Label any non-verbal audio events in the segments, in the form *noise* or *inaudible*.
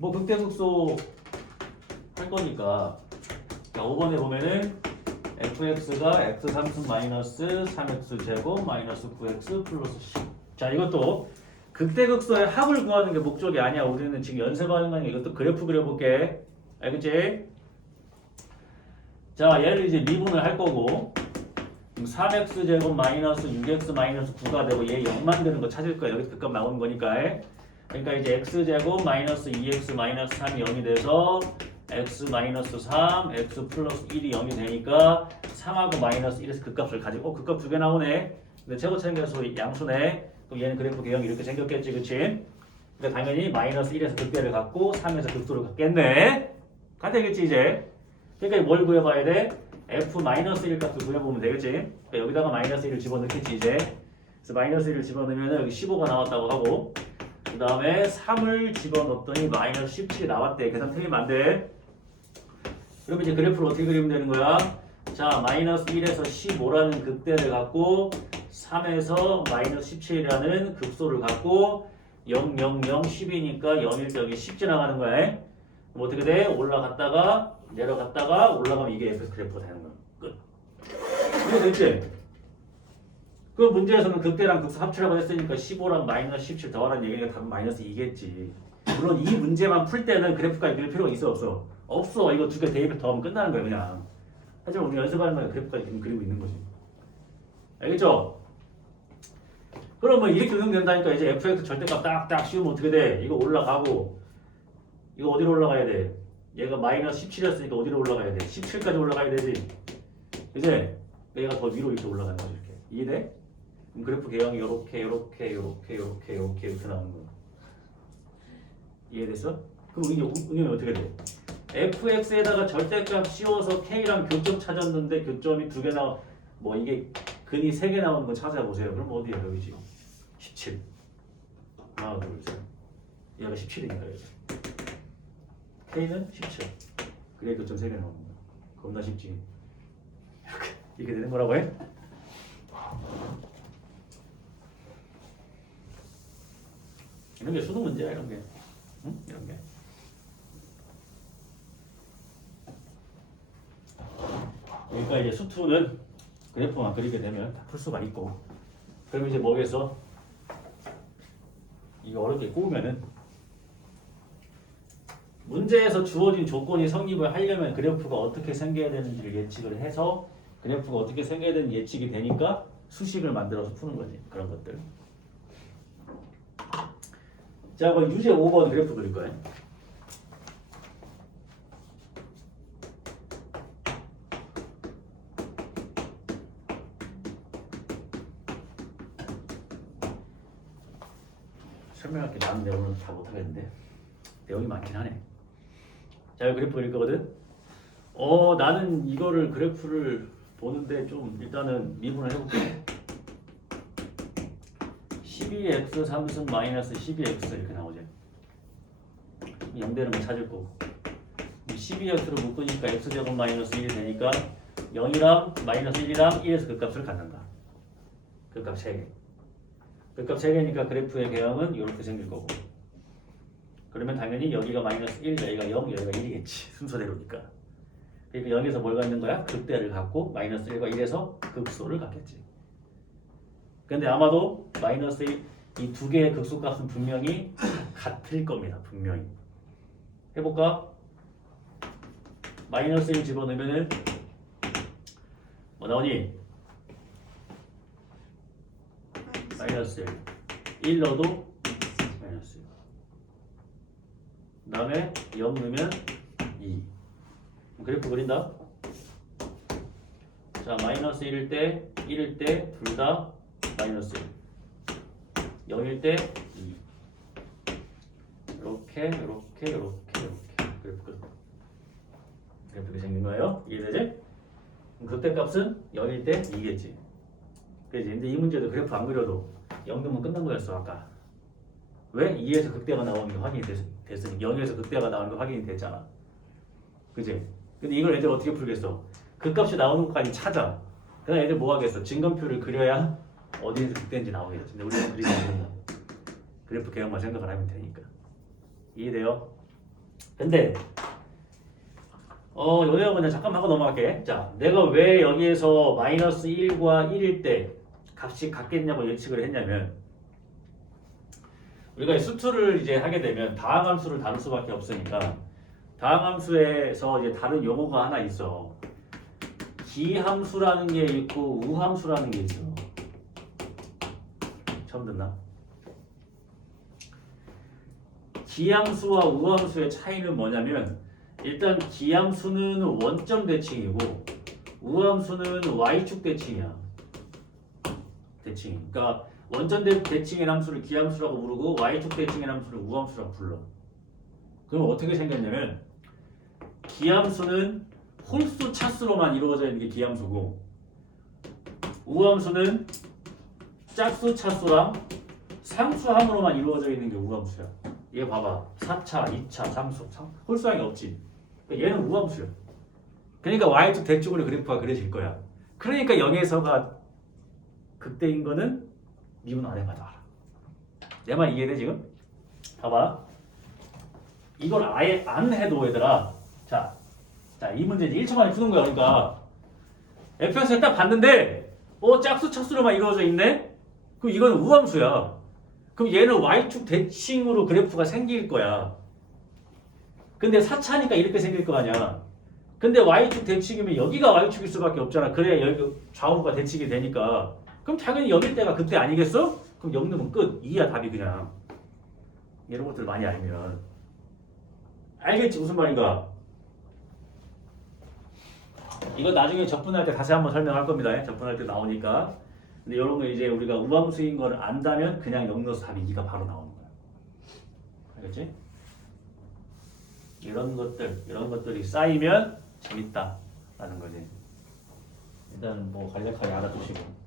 뭐 극대극소 할 거니까 자 5번에 보면은 fx가 x 3승 마이너스 3x 제곱 마이너스 9x 플러스 10. 자 이것도 극대극소의 합을 구하는 게 목적이 아니야. 우리는 지금 연습하는 거니까 이것도 그래프 그려볼게. 알겠지? 자 얘를 이제 미분을 할 거고 3x 제곱 마이너스 6x 마이너스 9가 되고 얘 0만 되는 거 찾을 거야. 여기서 극값 나오는 거니까. 그러니까 이제 x 제곱 마이너스 2x 마이너스 3이 0이 돼서 x 마이너스 3, x 플러스 1이 0이 되니까 3하고 마이너스 1에서 극값을 가지고 어, 극값 두 개 나오네. 근데 최고 차이계수 양수네. 그럼 얘는 그래프 개형이 이렇게 생겼겠지, 그치? 그러니까 당연히 마이너스 1에서 극대를 갖고 3에서 극소를 갖겠네. 같아겠지 이제. 그러니까 뭘 구해봐야 돼? f 마이너스 1 값을 구해보면 되겠지? 그러니까 여기다가 마이너스 1을 집어넣겠지 이제. 그래서 마이너스 1을 집어넣으면 여기 15가 나왔다고 하고 그 다음에 3을 집어넣었더니 마이너스 17이 나왔대. 계산 틀리면 안 돼. 그럼 이제 그래프를 어떻게 그리면 되는 거야? 자, 마이너스 1에서 15라는 극대를 갖고 3에서 마이너스 17이라는 극소를 갖고 0, 0, 0, 10이니까 0일 적이 10 지나가는 거야. 그럼 어떻게 돼? 올라갔다가 내려갔다가 올라가면 이게 f 그래프가 되는 거야. 끝. 이게 됐지? 그 문제에서는 극대랑 극소 합치라고 했으니까 15랑 마이너스 17 더하라는 얘기가 답은 마이너스 2겠지. 물론 이 문제만 풀 때는 그래프까지 그릴 필요가 있어 없어? 없어. 이거 두 개 대입해 더하면 끝나는 거야 그냥. 하지만 우리 연습하는 거야 그래프까지 지금 그리고 있는 거지. 알겠죠? 그러면 이렇게 응용된다니까 이제 fx 절대값 딱딱 씌우면 어떻게 돼? 이거 올라가고 이거 어디로 올라가야 돼? 얘가 마이너스 17이었으니까 어디로 올라가야 돼? 17까지 올라가야 되지. 이제 얘가 더 위로 이렇게 올라가는 거지 이렇게. 이해돼? 그럼 그래프 개형이 이렇게 이렇게 이렇게 이렇게 이렇게 이렇게 나오는 거야. 이해됐어? 그럼 이게 응용이 어떻게 돼? fx에다가 절대값 씌워서 k랑 교점 찾았는데 교점이 두 개 나와 뭐 이게 근이 세 개 나오는 거 찾아보세요. 그럼 어디야 여기지? 17. 하나 둘 셋. 얘가 17이니까 여기. k는 17. 그래 교점 세 개 나오는 거야. 겁나 쉽지. *laughs* 이렇게 이렇게 되는 거라고 해? 이런 게 수능 문제야 이런 게. 응? 이런 게. 그러니까 이제 수투는 그래프만 그리게 되면 다 풀 수가 있고 그럼 이제 뭐겠어? 이거 어렵게 꼬우면은 문제에서 주어진 조건이 성립을 하려면 그래프가 어떻게 생겨야 되는지를 예측을 해서 그래프가 어떻게 생겨야 되는 예측이 되니까 수식을 만들어서 푸는 거지 그런 것들 자 그럼 유제 5번 그래프 그릴 거예요 설명할 게 많은데 오늘 다 못하겠는데 내용이 많긴 하네. 자, 여기 그래프 그릴 거거든. 어, 나는 이거를 그래프를 보는데 좀 일단은 미분을 해볼게. 12x 3승 마이너스 12x 이렇게 나오지. 0 되는 거 찾을 거고. 12x로 묶으니까 x제곱 마이너스 1이 되니까 0이랑 마이너스 1이랑 1에서 그 값을 갖는다. 그 값 3개. 그 값 3개니까 그래프의 개형은 이렇게 생길 거고 그러면 당연히 여기가 마이너스 1, 여기가 0, 여기가 1이겠지 *laughs* 순서대로니까 그러니까 0에서 뭘 갖는 거야? 극대를 갖고 마이너스 1과 1에서 극소를 갖겠지 근데 아마도 마이너스 1, 이두 개의 극소 값은 분명히 같을 겁니다 분명히 해볼까? 마이너스 1 집어넣으면은 뭐 나오니? 마이너스 1. 1 넣어도 마이너스 1. 그 다음에 0 넣으면 2. 그래프 그린다. 자, 마이너스 1일 때, 1일 때, 둘 다 마이너스 1. 0일 때, 2. 이렇게, 이렇게, 이렇게, 이렇게. 그래프 끝. 그래프가 생긴 거예요. 이해되지? 그때 값은 0일 때 2겠지. 그지? 근데 이 문제도 그래프 안 그려도 0 넣으면 끝난 거였어 아까. 왜? 2에서 극대가 나오는 게 확인이 됐, 됐으니 0에서 극대가 나오는 게 확인이 됐잖아. 그지? 근데 이걸 애들 어떻게 풀겠어? 그 값이 나오는 것까지 찾아. 그럼 애들 뭐 하겠어? 진검표를 그려야 어디에서 극대인지 나오겠지. 근데 우리는 그리지 않는다. 그래프 개형만 생각을 하면 되니까. 이해돼요? 근데 어, 요 내용 그냥 잠깐만 하고 넘어갈게. 자, 내가 왜 여기에서 마이너스 1과 1일 때 값이 같겠냐고 예측을 했냐면 우리가 이 수투를 이제 하게 되면 다항함수를 다룰 수밖에 없으니까 다항함수에서 이제 다른 용어가 하나 있어. 기함수라는 게 있고 우함수라는 게 있어. 처음 듣나? 기함수와 우함수의 차이는 뭐냐면 일단 기함수는 원점 대칭이고 우함수는 y축 대칭이야. 대칭. 그러니까 원점 대- 대칭의 함수를 기함수라고 부르고 y축 대칭의 함수를 우함수라고 불러. 그럼 어떻게 생겼냐면 기함수는 홀수 차수로만 이루어져 있는 게 기함수고 우함수는 짝수 차수랑 상수함으로만 이루어져 있는 게 우함수야. 얘 봐봐. 4차, 2차, 상수, 상, 홀수항이 없지. 그러니까 얘는 우함수야. 그러니까 y축 대축으로 그래프가 그려질 거야. 그러니까 0에서가 극대인 거는 미분 안 해봐도 알아. 내 말 이해돼 지금? 봐봐. 이걸 아예 안 해도 얘들아. 자, 자, 이 문제 이제 1초 만에 푸는 거야. 그러니까 fx를 딱 봤는데 어 짝수 차수로만 이루어져 있네? 그럼 이건 우함수야. 그럼 얘는 y축 대칭으로 그래프가 생길 거야. 근데 4차니까 이렇게 생길 거 아니야. 근데 y축 대칭이면 여기가 y축일 수밖에 없잖아. 그래야 여기 좌우가 대칭이 되니까. 그럼 당연히 여길 때가 그때 아니겠어? 그럼 0 넣으면 끝. 이야 답이 그냥. 이런 것들 많이 알면. 알겠지 무슨 말인가? 이거 나중에 접근할 때 다시 한번 설명할 겁니다. 접근할 때 나오니까. 근데 이런 거 이제 우리가 우함수인 거를 안다면 그냥 0 넣어서 답이 2가 바로 나오는 거야. 알겠지? 이런 것들, 이런 것들이 쌓이면 재밌다 라는 거지. 일단 뭐 간략하게 알아두시고.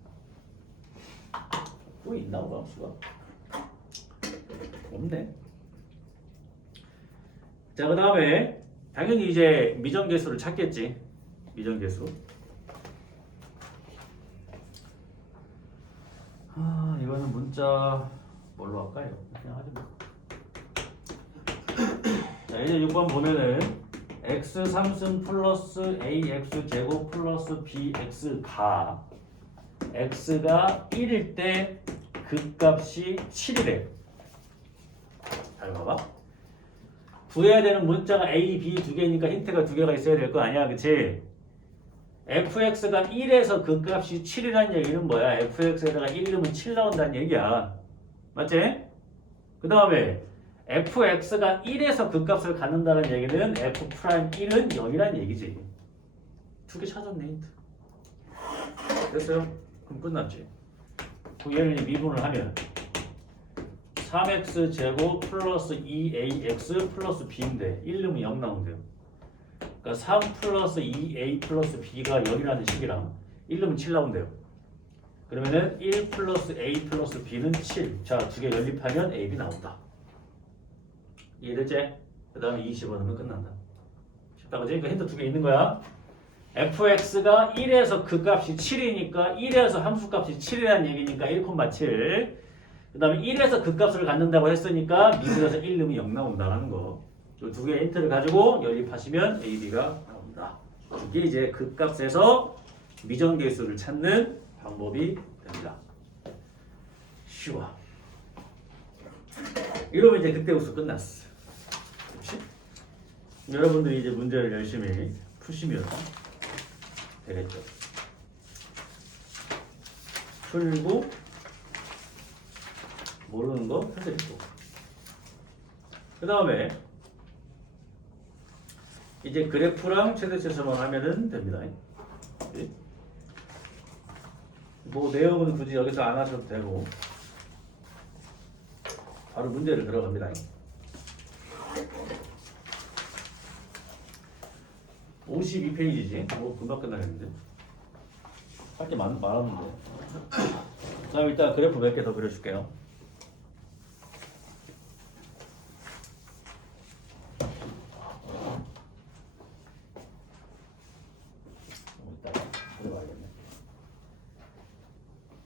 또 있나 우함수가? 없네. 자, 그 다음에 당연히 이제 미정계수를 찾겠지. 미정계수. 아, 이거는 문자 뭘로 할까요? 그냥 하지 뭐. 자, 이제 6번 보면은 x 3승 플러스 ax 제곱 플러스 bx가 x가 1일 때 극값이 7이래. 잘 봐봐. 구해야 되는 문자가 A, B 두 개니까 힌트가 두 개가 있어야 될 거 아니야, 그치? Fx가 1에서 그 값이 7이라는 얘기는 뭐야? fx에다가 1 넣으면 7 나온다는 얘기야. 맞지? 그 다음에 fx가 1에서 그 값을 갖는다는 얘기는 f 프라임 1은 0이라는 얘기지. 두 개 찾았네, 힌트. 됐어요? 그럼 끝났지. 그럼 얘를 미분을 하면 3x 제곱 플러스 2ax 플러스 b인데 1 넣으면 0 나온대요. 그러니까 3 플러스 2a 플러스 b가 0이라는 식이랑 1 넣으면 7 나온대요. 그러면은 1 플러스 a 플러스 b는 7. 자, 두 개 연립하면 ab 나온다. 이해됐지? 그 다음에 20원 넣으면 끝난다. 쉽다 그지? 그 힌트 두 개 있는 거야. fx가 1에서 그 값이 7이니까 1에서 함수 값이 7이라는 얘기니까 1,7. 그 다음에 1에서 그 값을 갖는다고 했으니까 미분에서 1 넣으면 0 나온다는 거. 이두 개의 힌트를 가지고 연립하시면 AB가 나옵니다. 이게 이제 그 값에서 미정계수를 찾는 방법이 됩니다. 쉬워. 이러면 이제 그때 우수 끝났어. 그렇지? 여러분들이 이제 문제를 열심히 푸시면 되겠죠. 풀고 모르는 거 해드리고 그 다음에 이제 그래프랑 최대치수만 하면은 됩니다. 네. 뭐 내용은 굳이 여기서 안 하셔도 되고 바로 문제를 들어갑니다. 52페이지지? 뭐 금방 끝나겠는데? 할게 많, 많았는데. 자, 일단 그래프 몇 개 더 그려줄게요. 좀 이따가 그려봐야겠네.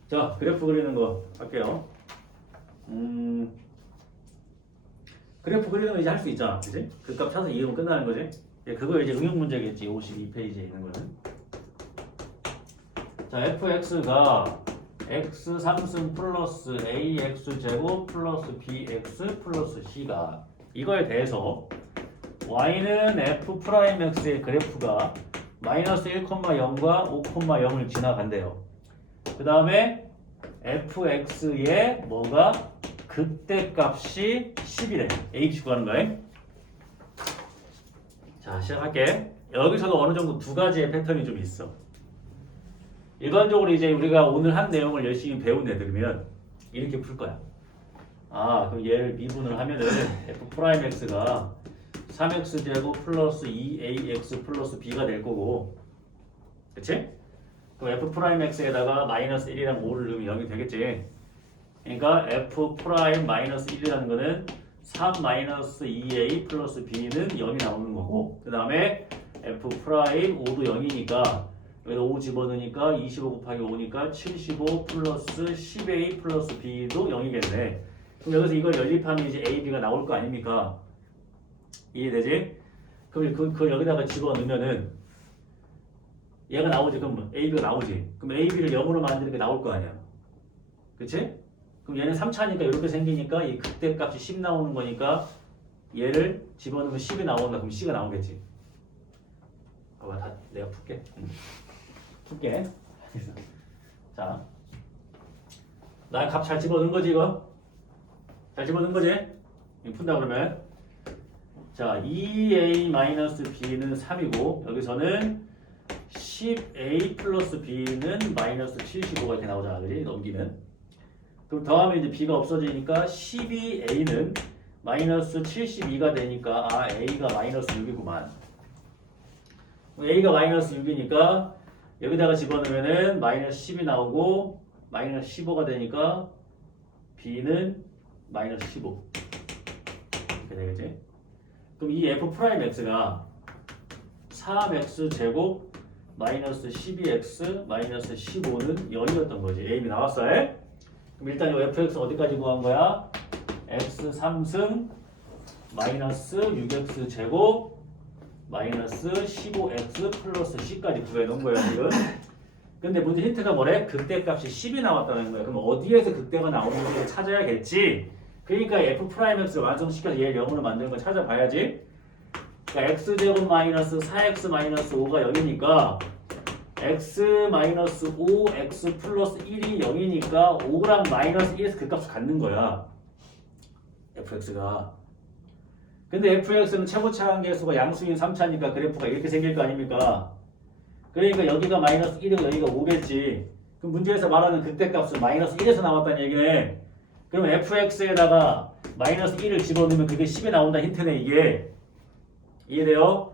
자, 그래프 그리는 거 할게요. 음, 그래프 그리는 거 이제 할 수 있잖아. 그지? 그값 찾아서 이으면 끝나는 거지. 예, 그거 이제 응용 문제겠지. 52페이지에 있는 거는. 자, fx가 x 3승 플러스 ax 제곱 플러스 bx 플러스 c가 이거에 대해서 y는 f 프라임 x의 그래프가 마이너스 1,0과 5,0을 지나간대요. 그 다음에 fx의 뭐가 극대값이 10이래. ax 구하는 거야. 자 시작할게. 여기서도 어느 정도 두 가지의 패턴이 좀 있어. 일반적으로 이제 우리가 오늘 한 내용을 열심히 배운 애들이면 이렇게 풀 거야. 아, 그럼 얘를 미분을 하면은 f 프라임 x가 3x 제곱 플러스 2ax 플러스 b가 될 거고, 그치? 그럼 f 프라임 x에다가 마이너스 1이랑 5를 넣으면 0이 되겠지. 그러니까 f 프라임 마이너스 1이라는 거는 3 마이너스 2a 플러스 b는 0이 나오는 거고, 그 다음에 f 프라임 5도 0이니까 여기다 5 집어넣으니까 25 곱하기 5니까 75 플러스 10a 플러스 b도 0이겠네. 그럼 여기서 이걸 연립하면 이제 a, b가 나올 거 아닙니까? 이해되지? 그럼 그, 그걸 여기다가 집어넣으면은 얘가 나오지. 그럼 a, b가 나오지. 그럼 a, b를 0으로 만드는 게 나올 거 아니야. 그치? 그럼 얘는 3차니까 이렇게 생기니까 이 극대값이 10 나오는 거니까 얘를 집어넣으면 10이 나온다. 그럼 c가 나오겠지. 봐봐, 다 내가 풀게. 응. 풀게. 자, 나 값 잘 집어넣은 거지 이거? 잘 집어넣은 거지? 푼다 그러면 자 2a-b는 3이고 여기서는 10a 플러스 b는 마이너스 75가 이렇게 나오잖아 그지? 넘기면 그럼 더하면 이제 b가 없어지니까 12a는 마이너스 72가 되니까 아 a가 마이너스 6이구만 a가 마이너스 6이니까 여기다가 집어넣으면은 마이너스 10이 나오고 마이너스 15가 되니까 b는 마이너스 15 이렇게 되겠지? 그럼 이 f 프라임 x가 3x 제곱 마이너스 12x 마이너스 15는 0이었던 거지. a, b 나왔어. 에? 그럼 일단 이 fx 어디까지 구한 거야? x 3승 마이너스 6x 제곱 마이너스 15x 플러스 c까지 구해 놓은 거예요 지금. 근데 문제 힌트가 뭐래? 극대값이 10이 나왔다는 거야. 그럼 어디에서 극대가 나오는지 찾아야겠지. 그러니까 f 프라임 x를 완성시켜서 얘를 0으로 만드는 걸 찾아봐야지. 그러니까 x 제곱 마이너스 4x 마이너스 5가 0이니까 x 마이너스 5 x 플러스 1이 0이니까 5랑 마이너스 1에서 그 값을 갖는 거야. fx가. 근데 fx는 최고차 한계수가 양수인 3차니까 그래프가 이렇게 생길 거 아닙니까? 그러니까 여기가 마이너스 1이고 여기가 5겠지. 그럼 문제에서 말하는 그때 값은 마이너스 1에서 나왔다는 얘기네. 그럼 fx에다가 마이너스 1을 집어넣으면 그게 10이 나온다 힌트네 이게. 이해돼요?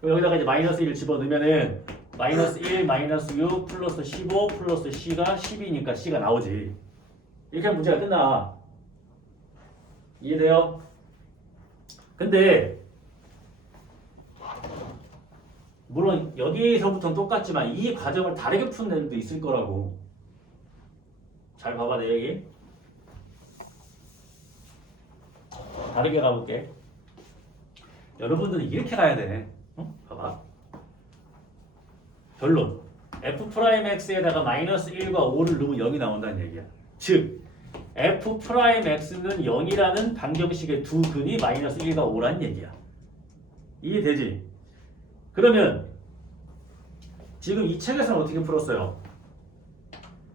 그럼 여기다가 이제 마이너스 1을 집어넣으면은 마이너스 1 마이너스 6 플러스 15 플러스 c가 10이니까 c가 나오지. 이렇게 하면 문제가 끝나. 이해돼요? 근데 물론 여기서부터는 똑같지만 이 과정을 다르게 푸는 애들도 있을 거라고. 잘 봐봐 내 얘기. 다르게 가볼게. 여러분들은 이렇게 가야 돼. 어? 봐봐. 결론. f 프라임 x에다가 마이너스 1과 5를 넣으면 0이 나온다는 얘기야. 즉 f 프라임 x는 0이라는 방정식의 두 근이 마이너스 1과 5라는 얘기야. 이해되지? 그러면 지금 이 책에서는 어떻게 풀었어요?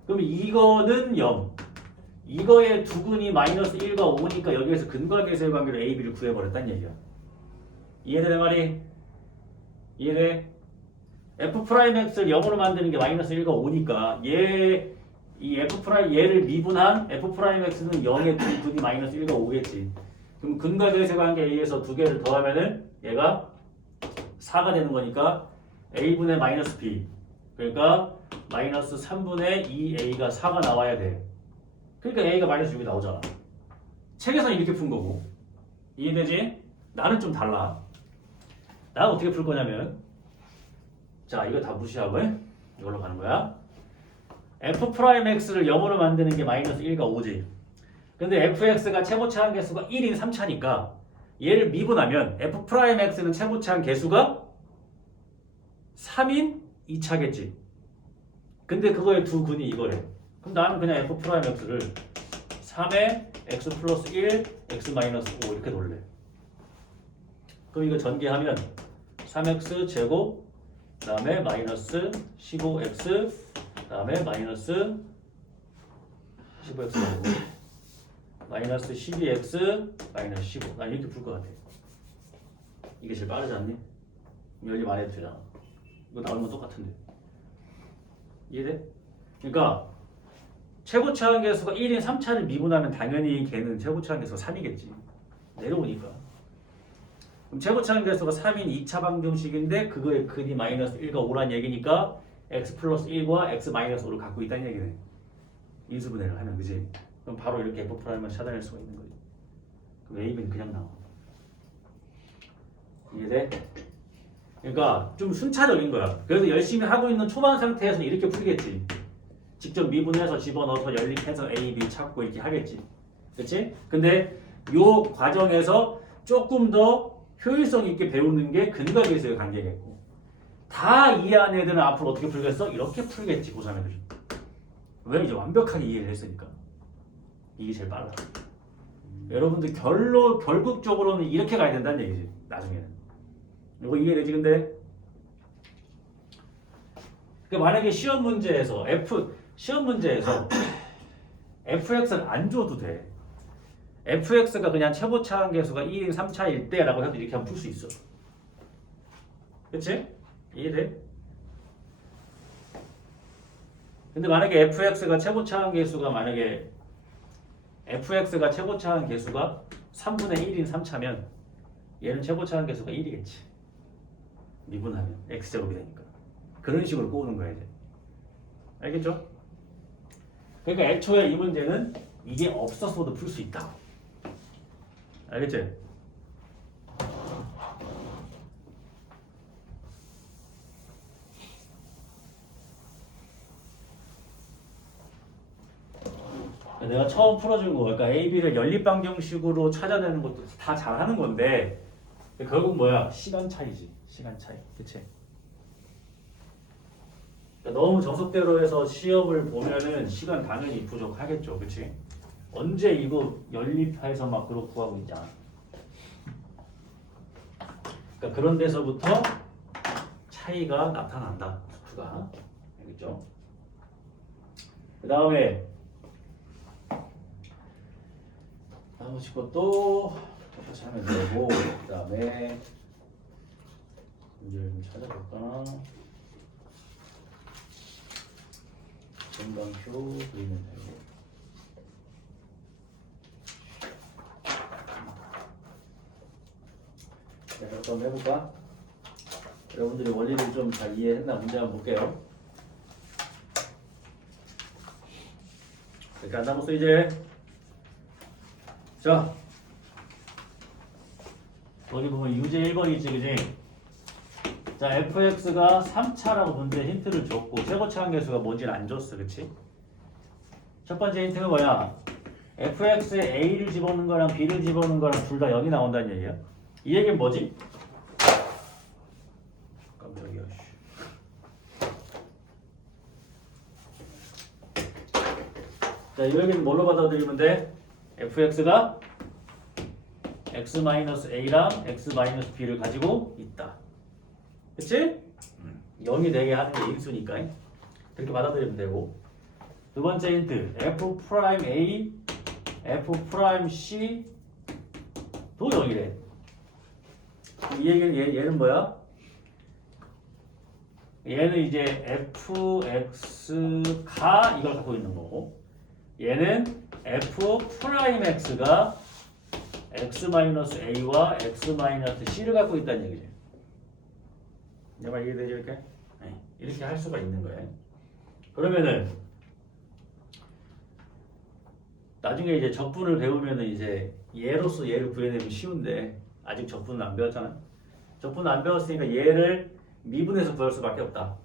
그럼 이거는 0. 이거의 두 근이 마이너스 1과 5니까 여기에서 근과 계수의 관계로 a, b를 구해버렸다는 얘기야. 이해되는 말이? 이해돼? f 프라임 x를 0으로 만드는 게 마이너스 1과 5니까 얘, 이 f 프라임 얘를 미분한 f 프라임 x는 0의 두 근이 마이너스 1과 5겠지. 그럼 근과 계수의 관계 a에서 두 개를 더하면은 얘가 4가 되는 거니까 a분의 마이너스 b 그러니까 마이너스 3분의 2a가 4가 나와야 돼. 그러니까 a가 마이너스 6이 나오잖아. 책에서는 이렇게 푼 거고 이해되지? 나는 좀 달라. 나는 어떻게 풀 거냐면 자 이거 다 무시하고 이걸로 가는 거야. f 프라임 x를 0으로 만드는 게 마이너스 1과 5지. 근데 fx가 최고차 한계수가 1인 3차니까 얘를 미분하면 f 프라임 x는 최고차한 개수가 3인 2차겠지. 근데 그거의 두 근이 이거래. 그럼 나는 그냥 f 프라임 x를 3에 x 플러스 1, x 마이너스 5 이렇게 놓을래. 그럼 이거 전개하면 3x 제곱 그 다음에 마이너스 15x 그 다음에 마이너스 15x 제곱 마이너스 12x 마이너스 15. 난 이렇게 풀 것 같아. 이게 제일 빠르지 않니? 열리 많이 해도 되잖아. 이거 나오는 건 똑같은데. 이해돼? 그러니까 최고 차항 개수가 1인 3차를 미분하면 당연히 걔는 최고 차항 개수가 3이겠지. 내려오니까. 그럼 최고 차항 개수가 3인 2차 방정식인데 그거의 근이 마이너스 1과 5란 얘기니까 x 플러스 1과 x 마이너스 5를 갖고 있다는 얘기네. 인수분해를 하면 그지? 그럼 바로 이렇게 f 프라임을 찾아낼 수가 있는 거지. 그럼 a, b는 그냥 나와. 이해돼? 그러니까 좀 순차적인 거야. 그래서 열심히 하고 있는 초반 상태에서 이렇게 풀겠지. 직접 미분해서 집어넣어서 연립해서 A, B 찾고 이렇게 하겠지. 그렇지? 근데 요 과정에서 조금 더 효율성 있게 배우는 게 계수의 관계겠고 다 이해한 애들은 앞으로 어떻게 풀겠어? 이렇게 풀겠지 고3 애들이. 왜 이제 완벽하게 이해를 했으니까. 이게 제일 빨라. 여러분들 결론 결국적으로는 이렇게 가야 된다는 얘기지. 나중에는. 이거 이해되지 근데? 그 만약에 시험 문제에서 F 시험 문제에서 *coughs* fx는 안 줘도 돼. Fx가 그냥 최고 차항 계수가 1인 3차일 때라고 해도 이렇게 하면 풀수 있어. 그치? 이해돼? 근데 만약에 fx가 최고 차항 계수가 만약에 fx가 최고 차항 계수가 3분의 1인 3차면 얘는 최고 차항 계수가 1이겠지. 미분하면 x제곱이 되니까. 그런 식으로 꼬우는 거야 이제. 알겠죠? 그러니까 애초에 이 문제는 이게 없었어도 풀 수 있다. 알겠지? 내가 처음 풀어준 거, 그러니까 A, B를 연립방정식으로 찾아내는 것도 다 잘하는 건데 결국 뭐야? 시간 차이지. 시간 차이. 그치? 그러니까 너무 정석대로 해서 시험을 보면은 시간 당연히 부족하겠죠. 그치? 언제 이거 연립해서 막 그렇고 하고 있잖아. 그러니까 그런 데서부터 차이가 나타난다. 수가. 알겠죠? 그 다음에 나머지 것도 똑같이 하면 되고 그 다음에 문제를 좀 찾아볼까? 전광표 그리면 되고 자, 한번 해볼까? 여러분들이 원리를 좀 잘 이해했나 문제 한번 볼게요. 이렇게 안 남았어 이제. 자, 여기 보면 유제 1번이지, 그지? 자, fx가 3차라고 문제 힌트를 줬고 최고차항 계수가 뭔지는 안 줬어, 그치? 첫 번째 힌트가 뭐야? fx에 a를 집어넣는 거랑 b를 집어넣는 거랑 둘 다 0이 나온다는 얘기야. 이 얘기는 뭐지? 깜짝이야. 씨. 자, 이 얘기는 뭘로 받아들이면 돼? fx가 x-a랑 x-b를 가지고 있다. 그치? 0이 되게 하는 게 인수니까 그렇게 받아들이면 되고 두 번째 힌트 f'(a), f'(c) 도 0이래 이 얘기는 얘, 얘는 뭐야? 얘는 이제 fx가 이걸 갖고 있는 거고 얘는 f'x가 x-a와 x-c를 갖고 있다는 얘기지. 내말 이해되죠 이렇게? 네, 이렇게 할 수가 있는 거예요. 그러면은 나중에 이제 적분을 배우면은 이제 얘로서 얘를 구해내면 쉬운데 아직 적분은 안 배웠잖아. 적분 안 배웠으니까 얘를 미분해서 구할 수밖에 없다.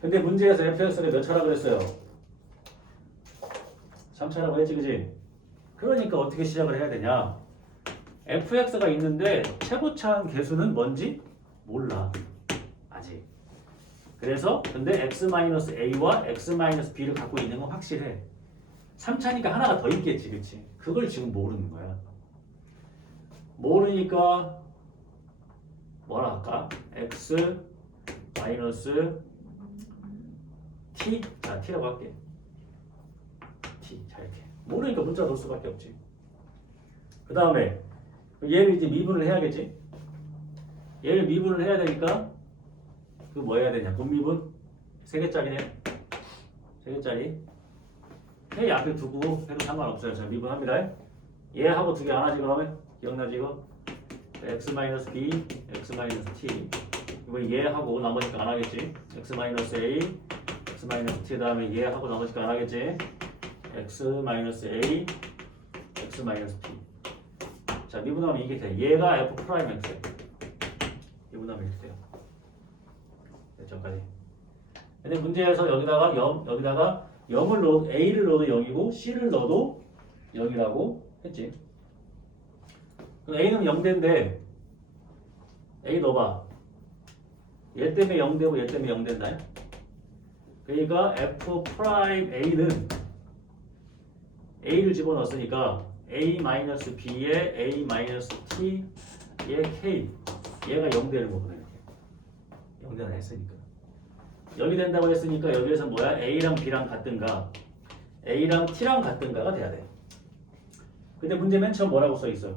근데 문제에서 fx가 몇 차라 그랬어요? 3차라고 했지 그지? 그러니까 어떻게 시작을 해야 되냐? fx가 있는데 최고차한 개수는 뭔지 몰라. 아직. 그래서 근데 x-a와 x-b를 갖고 있는 건 확실해. 3차니까 하나가 더 있겠지, 그치? 그걸 지금 모르는 거야. 모르니까 뭐라 할까? x 마이너스 t 자 t라고 할게. T 자 이렇게 모르니까 문자 넣을 수밖에 없지. 그 다음에 얘를 이제 미분을 해야겠지. 얘를 미분을 해야 되니까 그 뭐 해야 되냐? 분미분 세 개짜리네. 세 개짜리. A 앞에 두고 해도 상관없어요. 자 미분합니다. 얘하고 두개안 하지 그러면 기억나지 이거? x b, x t. 이거 얘하고 나머지가 안 하겠지. x a, x 마이너스 t 다음에 얘하고 나머지가 안 하겠지. X 마이너스 a, x 마이너스 t. 자 미분하면 이게 돼. 얘가 f 프라임 x. 미분하면 이렇게 돼요. 몇 점까지? 근데 문제에서 여기다가 0, 여기다가 0을 넣어 a를 넣어도 0이고 c를 넣어도 0이라고 했지. 그럼 a는 0대인데 a 넣어봐. 얘 때문에 0되고 얘 때문에 0 된다. 그러니까 f 프라임 a는 a를 집어넣었으니까 a 마이너스 b에 a 마이너스 t 얘 k 얘가 0 되는 거거든 이렇게 0 되나 했으니까. 0이 된다고 했으니까 여기에서 뭐야? A랑 b랑 같든가? A랑 t랑 같든가가 돼야 돼. 근데 문제 맨 처음 뭐라고 써 있어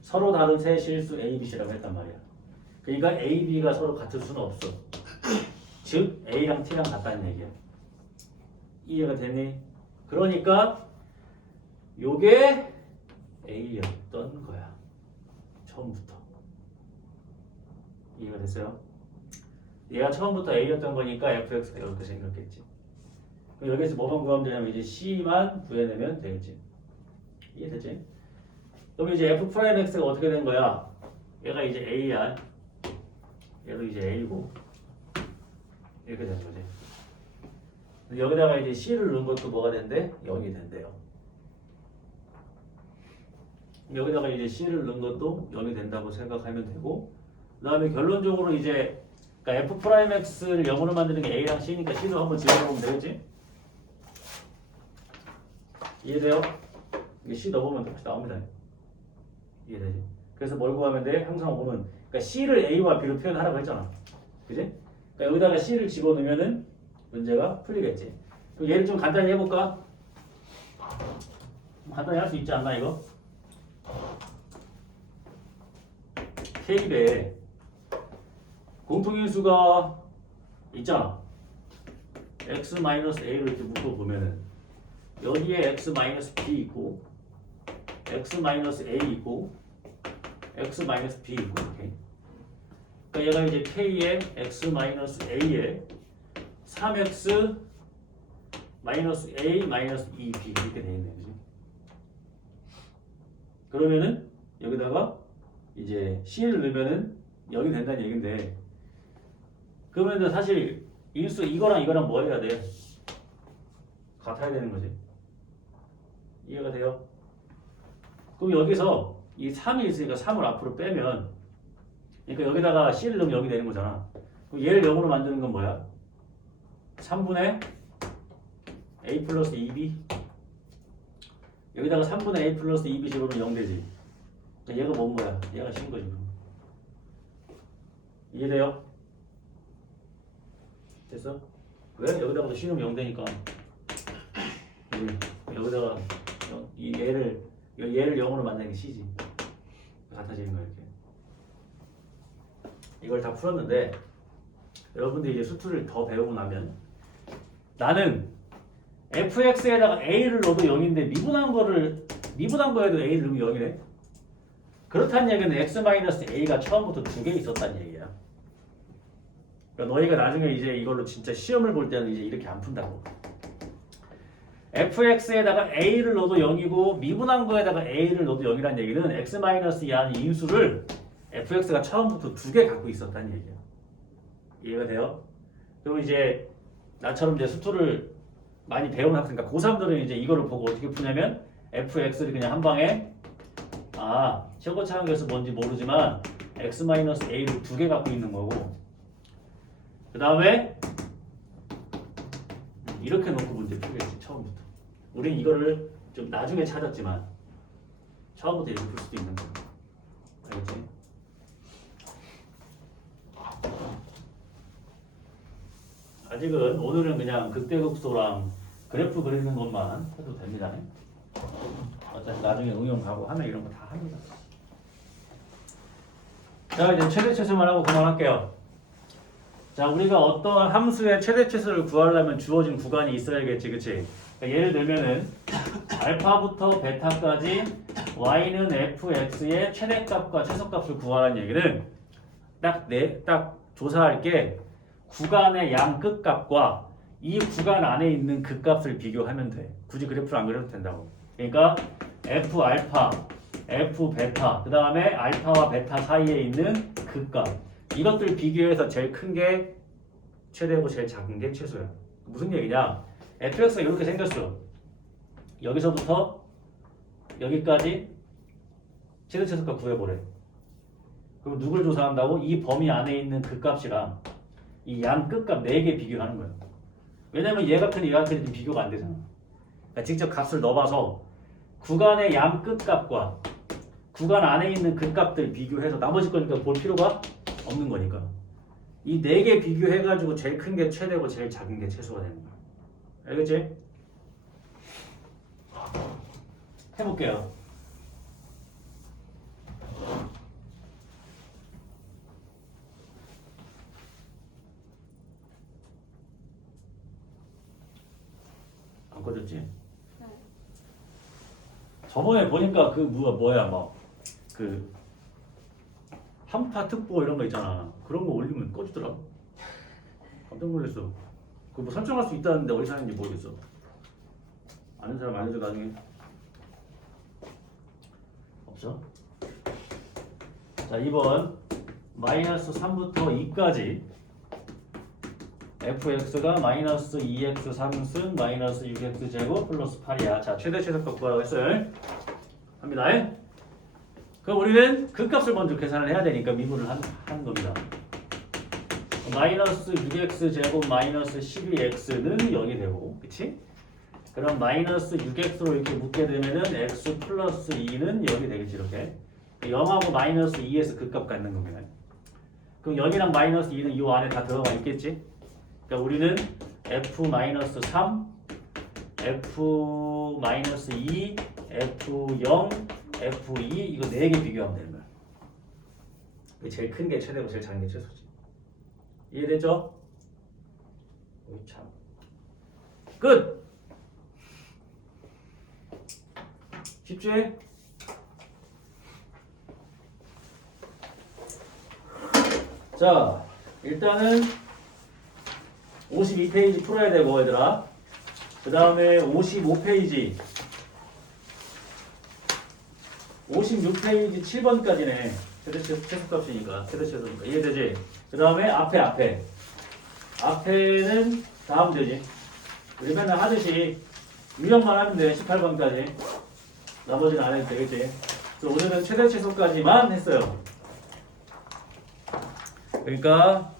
서로 다른 세 실수 a, b, c라고 했단 말이야. 그러니까 a, b가 서로 같을 수는 없어. *coughs* 즉 a랑 t랑 같다는 얘기야. 이해가 되니? 그러니까 요게 A였던 거야. 처음부터. 이해가 됐어요? 얘가 처음부터 A였던 거니까 fx가 이렇게 생겼겠지. 그럼 여기서 뭐만 구하면 되냐면 이제 C만 구해내면 되겠지. 이해됐지? 그럼 이제 f 프라임 x가 어떻게 된 거야? 얘가 이제 A야. 얘도 이제 A고 이렇게 된 거지. 여기다가 이제 C를 넣은 것도 뭐가 된대? 0이 된대요. 여기다가 이제 C를 넣은 것도 0이 된다고 생각하면 되고 그 다음에 결론적으로 이제 그러니까 F 프라임 X를 0으로 만드는 게 A랑 C니까 C도 한번 집어넣으면 되겠지? 이해돼요? 이게 C 넣어보면 다시 나옵니다. 이해되지? 그래서 뭘 구하면 돼? 항상 보면 그러니까 C를 A와 B로 표현하라고 했잖아. 그지? 그러니까 여기다가 C를 집어넣으면은 문제가 풀리겠지. 그럼 얘를 좀 간단히 해볼까? 간단히 할 수 있지 않나 이거? K배 공통인수가 있잖아. x-a를 이렇게 묶어 보면은 여기에 x-b 있고 x-a 있고 x-b 있고 이렇게 그러니까 얘가 이제 k의 x-a에 3x 마이너스 a 마이너스 2b 이렇게 되어 있는 거지. 그러면은 여기다가 이제 c를 넣으면은 0이 된다는 얘긴데 그러면은 사실 인수 이거랑 이거랑 뭐 해야 돼? 같아야 되는 거지. 이해가 돼요? 그럼 여기서 이 3이 있으니까 3을 앞으로 빼면 그러니까 여기다가 c를 넣으면 0이 되는 거잖아. 그럼 얘를 0으로 만드는 건 뭐야? 3분의 a 플러스 2b 여기다가 3분의 a 플러스 2b 집으면 0 되지 그러니까 얘가 뭔 거야? 얘가 신 거지 그럼. 이해돼요? 됐어? 왜? 여기다가 신으면 0 되니까 여기, 여기다가 얘를 얘를 0으로 만드는 게 c지 같아지는 거야 이렇게 이걸 다 풀었는데 여러분들이 이제 수투를 더 배우고 나면 나는 fx에다가 a를 넣어도 0인데 미분한 거를 미분한 거에도 a를 넣으면 0이래. 그렇다는 얘기는 x-a가 처음부터 두 개 있었다는 얘기야. 그러니까 너희가 나중에 이제 이걸로 진짜 시험을 볼 때는 이제 이렇게 안 푼다고. fx에다가 a를 넣어도 0이고 미분한 거에다가 a를 넣어도 0이라는 얘기는 x-이하는 인수를 fx가 처음부터 두 개 갖고 있었다는 얘기야. 이해가 돼요? 그리고 이제 나처럼 이제 수투를 많이 배운 학생, 그러니까 고3들은 이제 이거를 보고 어떻게 푸냐면 fx를 그냥 한 방에 아, 아 최고 차항에서 뭔지 모르지만 x-a를 두 개 갖고 있는 거고. 그 다음에 이렇게 놓고 문제 풀겠지 처음부터. 우린 이거를 좀 나중에 찾았지만 처음부터 이렇게 풀 수도 있는 알겠지? 아직은 오늘은 그냥 극대극소랑 그래프 그리는 것만 해도 됩니다. 어차피 나중에 응용 가고 하면 이런 거 다 합니다. 자 이제 최대 최소만 하고 그만할게요. 자 우리가 어떤 함수의 최대 최소를 구하려면 주어진 구간이 있어야겠지, 그치? 그러니까 예를 들면은 알파부터 베타까지 y는 fx의 최대값과 최소값을 구하라는 얘기는 딱내딱 조사할 게 구간의 양 끝값과 이 구간 안에 있는 극값을 비교하면 돼. 굳이 그래프를 안 그려도 된다고. 그러니까 f 알파, f 베타, 그 다음에 알파와 베타 사이에 있는 극값. 이것들 비교해서 제일 큰 게 최대고 제일 작은 게 최소야. 무슨 얘기냐? fx가 이렇게 생겼어. 여기서부터 여기까지 최대 최소값 구해보래. 그럼 누굴 조사한다고? 이 범위 안에 있는 극값이랑 이 양 끝값 4개 비교하는 거예요. 왜냐면 얘 같은 얘 같은 좀 비교가 안 되잖아. 그러니까 직접 값을 넣어봐서 구간의 양 끝값과 구간 안에 있는 극값들 비교해서 나머지 거니까 볼 필요가 없는 거니까. 이 네 개 비교해가지고 제일 큰 게 최대고 제일 작은 게 최소가 되는 거야. 알겠지? 해볼게요. 안 꺼졌지? 네. 저번에 보니까 그 뭐야 뭐야 막그 한파 특보 이런 거 있잖아. 그런 거 올리면 꺼지더라. 깜짝 놀랐어. 그 뭐 설정할 수 있다는데 어디 사는지 모르겠어. 아는 사람 알려줘 나중에. 없어? 자 2번 마이너스 3부터 2까지 fx가 마이너스 2x 3승 마이너스 6x 제곱 플러스 8이야. 자 최대 최소값 구하라고 했어요. 합니다. 그럼 우리는 그 값을 먼저 계산을 해야 되니까 미분을 한, 하는 겁니다. 마이너스 6x 제곱 마이너스 12x는 0이 되고 그치? 그럼 마이너스 6x로 이렇게 묶게 되면은 x 플러스 2는 0이 되겠지 이렇게 0하고 마이너스 2에서 그 값 갖는 겁니다. 그럼 0이랑 마이너스 2는 이 안에 다 들어가 있겠지? 그러니까 우리는 f 마이너스 3, f 마이너스 2, f0, f2 이거 네 개 비교하면 되는 거야. 그게 제일 큰 게 최대고 제일 작은 게 최소지. 이해됐죠? 어이 참. 끝. 쉽지? 자, 일단은 52페이지 풀어야 되고 얘들아. 그 다음에 55페이지 56페이지 7번까지네. 최대 최소, 최소값이니까. 최대 최소니까. 이해되지? 그 다음에 앞에, 앞에. 앞에는 다음 되지. 우리 맨날 하듯이 유형만 하면 돼. 18번까지. 나머지는 안 해도 되겠지. 그래서 오늘은 최대 최소까지만 했어요. 그러니까